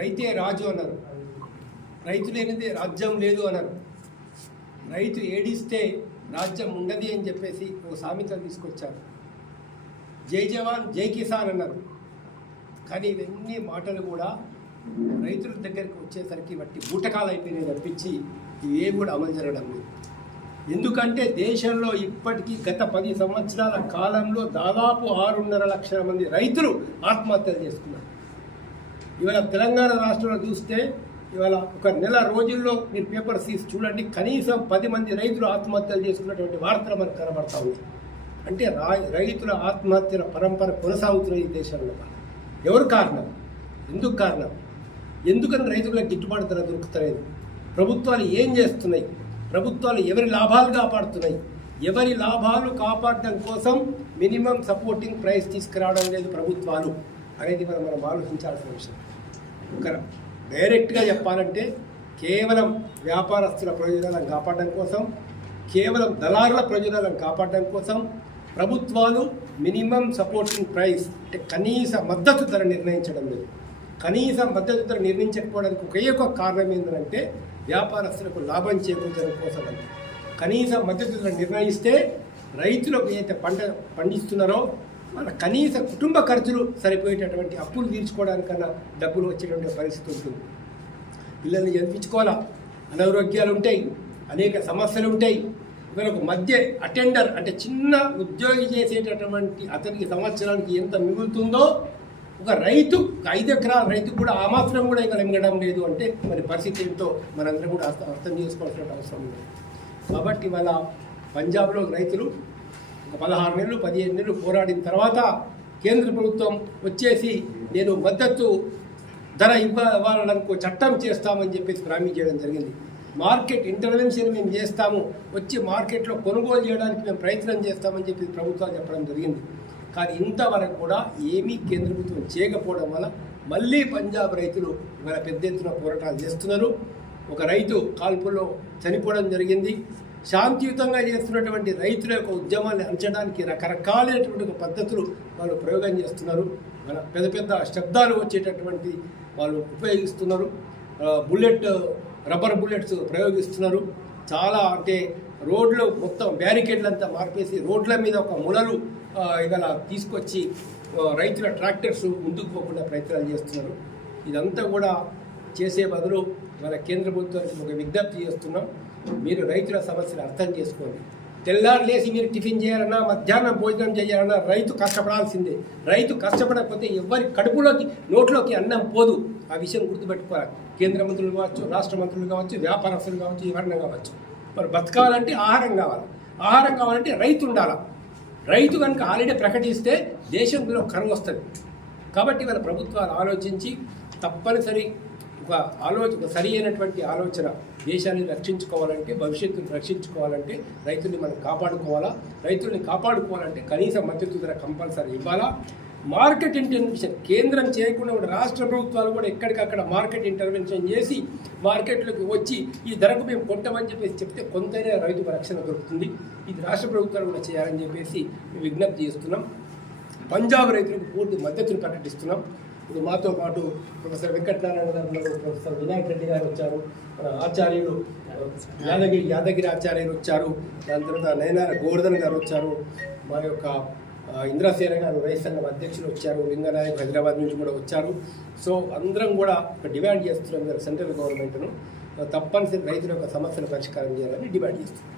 రైతే రాజు అన్నారు. రైతు లేనిదే రాజ్యం లేదు అన్నారు. రైతు ఏడిస్తే రాజ్యం ఉండదు అని చెప్పేసి ఓ సామెత తీసుకొచ్చారు. జై జవాన్ జై కిసాన్ అన్నారు. కానీ ఇవన్నీ మాటలు కూడా రైతుల దగ్గరికి వచ్చేసరికి బట్టి బూటకాలు అయిపోయినాయి తప్పించి ఇవేవి కూడా అమలు జరగడం లేదు. ఎందుకంటే దేశంలో ఇప్పటికీ గత 10 సంవత్సరాల కాలంలో దాదాపు 6.5 లక్షల మంది రైతులు ఆత్మహత్యలు చేసుకున్నారు. ఇవాళ తెలంగాణ రాష్ట్రంలో చూస్తే ఇవాళ ఒక నెల రోజుల్లో మీరు పేపర్స్ తీసి చూడండి, కనీసం 10 మంది రైతులు ఆత్మహత్యలు చేసుకున్నటువంటి వార్తలు మనకు కనబడతా ఉంది. అంటే రైతుల ఆత్మహత్యల పరంపర కొనసాగుతున్న ఈ దేశంలో ఎవరు కారణం? ఎందుకు కారణం? ఎందుకని రైతులకు గిట్టుబాటు ధర దొరుకుతలేదు? ప్రభుత్వాలు ఏం చేస్తున్నాయి? ప్రభుత్వాలు ఎవరి లాభాలు కాపాడుతున్నాయి? ఎవరి లాభాలు కాపాడడం కోసం మినిమం సపోర్టింగ్ ప్రైస్ తీసుకురావడం లేదు ప్రభుత్వాలు అనేది మనం ఆలోచించాల్సిన విషయం. ఒక డైరెక్ట్గా చెప్పాలంటే కేవలం వ్యాపారస్తుల ప్రయోజనాలను కాపాడడం కోసం, కేవలం దళారుల ప్రయోజనాలను కాపాడడం కోసం ప్రభుత్వాలు మినిమం సపోర్టింగ్ ప్రైస్ అంటే కనీస మద్దతు ధర నిర్ణయించడం లేదు. కనీస మద్దతు ధర నిర్ణయించకపోవడానికి ఒకే ఒక కారణం ఏంటంటే వ్యాపారస్తులకు లాభం చేకూర్చడం కోసం. అంటే కనీస మద్దతు ధర నిర్ణయిస్తే రైతులకు ఏదైతే పంట పండిస్తున్నారో వాళ్ళ కనీస కుటుంబ ఖర్చులు సరిపోయేటటువంటి అప్పులు తీర్చుకోవడానికన్నా డబ్బులు వచ్చేటువంటి పరిస్థితి ఉంటుంది. పిల్లల్ని చదివించుకోవాలా, అనారోగ్యాలు ఉంటాయి, అనేక సమస్యలు ఉంటాయి. వీళ్ళకు మధ్య అటెండర్ అంటే చిన్న ఉద్యోగి చేసేటటువంటి అతనికి సంవత్సరానికి ఎంత మిగులుతుందో ఒక రైతు 5 ఎకరాల రైతుకు కూడా ఆ మాత్రం కూడా ఇక్కడ మిగడం లేదు అంటే మరి పరిస్థితి ఏంటో మనందరం కూడా అర్థం చేసుకోవాల్సిన అవసరం ఉంది. కాబట్టి వాళ్ళ పంజాబ్లో రైతులు ఒక 16 నెలలు 15 నెలలు పోరాడిన తర్వాత కేంద్ర ప్రభుత్వం వచ్చేసి నేను మద్దతు ధర ఇవ్వాలనుకో చట్టం చేస్తామని చెప్పేసి ప్రామిస్ చేయడం జరిగింది. మార్కెట్ ఇంటర్వెన్షన్ మేము చేస్తాము, వచ్చి మార్కెట్లో కొనుగోలు చేయడానికి మేము ప్రయత్నం చేస్తామని చెప్పి ప్రభుత్వాలు చెప్పడం జరిగింది. కానీ ఇంతవరకు కూడా ఏమీ కేంద్ర ప్రభుత్వం చేయకపోవడం వల్ల మళ్ళీ పంజాబ్ రైతులు ఇవాళ పెద్ద ఎత్తున పోరాటాలు చేస్తున్నారు. ఒక రైతు కాల్పుల్లో చనిపోవడం జరిగింది. శాంతియుతంగా చేస్తున్నటువంటి రైతుల యొక్క ఉద్యమాన్ని అంచడానికి రకరకాలైనటువంటి పద్ధతులు వాళ్ళు ప్రయోగం చేస్తున్నారు. మన పెద్ద పెద్ద శబ్దాలు వచ్చేటటువంటి వాళ్ళు ఉపయోగిస్తున్నారు. రబ్బర్ బుల్లెట్స్ ప్రయోగిస్తున్నారు. చాలా అంటే రోడ్లు మొత్తం బ్యారికేడ్లు అంతా మార్పేసి రోడ్ల మీద ఒక ములలు ఇవాళ తీసుకొచ్చి రైతుల ట్రాక్టర్స్ ముందుకు పోకుండా ప్రయత్నాలు చేస్తున్నారు. ఇదంతా కూడా చేసే బదులు మన కేంద్ర ప్రభుత్వానికి ఒక విజ్ఞప్తి చేస్తున్నాం. మీరు రైతుల సమస్యలు అర్థం చేసుకోండి. తెల్లారు లేసి మీరు టిఫిన్ చేయాలన్నా, మధ్యాహ్నం భోజనం చేయాలన్నా రైతు కష్టపడాల్సిందే. రైతు కష్టపడకపోతే ఎవరి కడుపులోకి నోట్లోకి అన్నం పోదు. ఆ విషయం గుర్తుపెట్టుకోవాలి. కేంద్ర మంత్రులు కావచ్చు, రాష్ట్ర మంత్రులు కావచ్చు, వ్యాపారస్తులు కావచ్చు, ఎవరైనా కావచ్చు. మరి బతకాలంటే ఆహారం కావాలి. ఆహారం కావాలంటే రైతు ఉండాలి. రైతు కనుక ఆల్రెడీ ప్రకటిస్తే దేశంలో కరువు వస్తుంది. కాబట్టి వాళ్ళ ప్రభుత్వాలు ఆలోచించి తప్పనిసరి ఒక సరి అయినటువంటి ఆలోచన, దేశాన్ని రక్షించుకోవాలంటే, భవిష్యత్తును రక్షించుకోవాలంటే రైతుల్ని మనం కాపాడుకోవాలా. రైతుల్ని కాపాడుకోవాలంటే కనీస మద్దతు ధర కంపల్సరీ ఇవ్వాలా. మార్కెట్ ఇంటర్వెన్షన్ కేంద్రం చేయకుండా కూడా రాష్ట్ర ప్రభుత్వాలు కూడా ఎక్కడికక్కడ మార్కెట్ ఇంటర్వెన్షన్ చేసి మార్కెట్లోకి వచ్చి ఈ ధరకు మేము కొంటామని చెప్పేసి చెప్తే కొంతైనా రైతుకు రక్షణ దొరుకుతుంది. ఇది రాష్ట్ర ప్రభుత్వాలు కూడా చేయాలని చెప్పేసి మేము విజ్ఞప్తి చేస్తున్నాం. పంజాబ్ రైతులకు పూర్తి మద్దతును ప్రకటిస్తున్నాం. ఇప్పుడు మాతో పాటు ప్రొఫెసర్ వెంకటనారాయణ గారు ఉన్నారు, ప్రొఫెసర్ వినాయక్ రెడ్డి గారు వచ్చారు, మన ఆచార్యులు యాదగిరి ఆచార్యులు వచ్చారు, దాని తర్వాత నయనార గోవర్ధన్ గారు వచ్చారు, మా యొక్క ఇంద్రసేన గారు రైతు సంఘం అధ్యక్షులు వచ్చారు, లింగనాయక్ హైదరాబాద్ నుంచి కూడా వచ్చారు. సో అందరం కూడా ఒక డిమాండ్ చేస్తున్నాం సెంట్రల్ గవర్నమెంట్ను తప్పనిసరి రైతుల యొక్క సమస్యలు పరిష్కారం చేయాలని డిమాండ్ చేస్తున్నాం.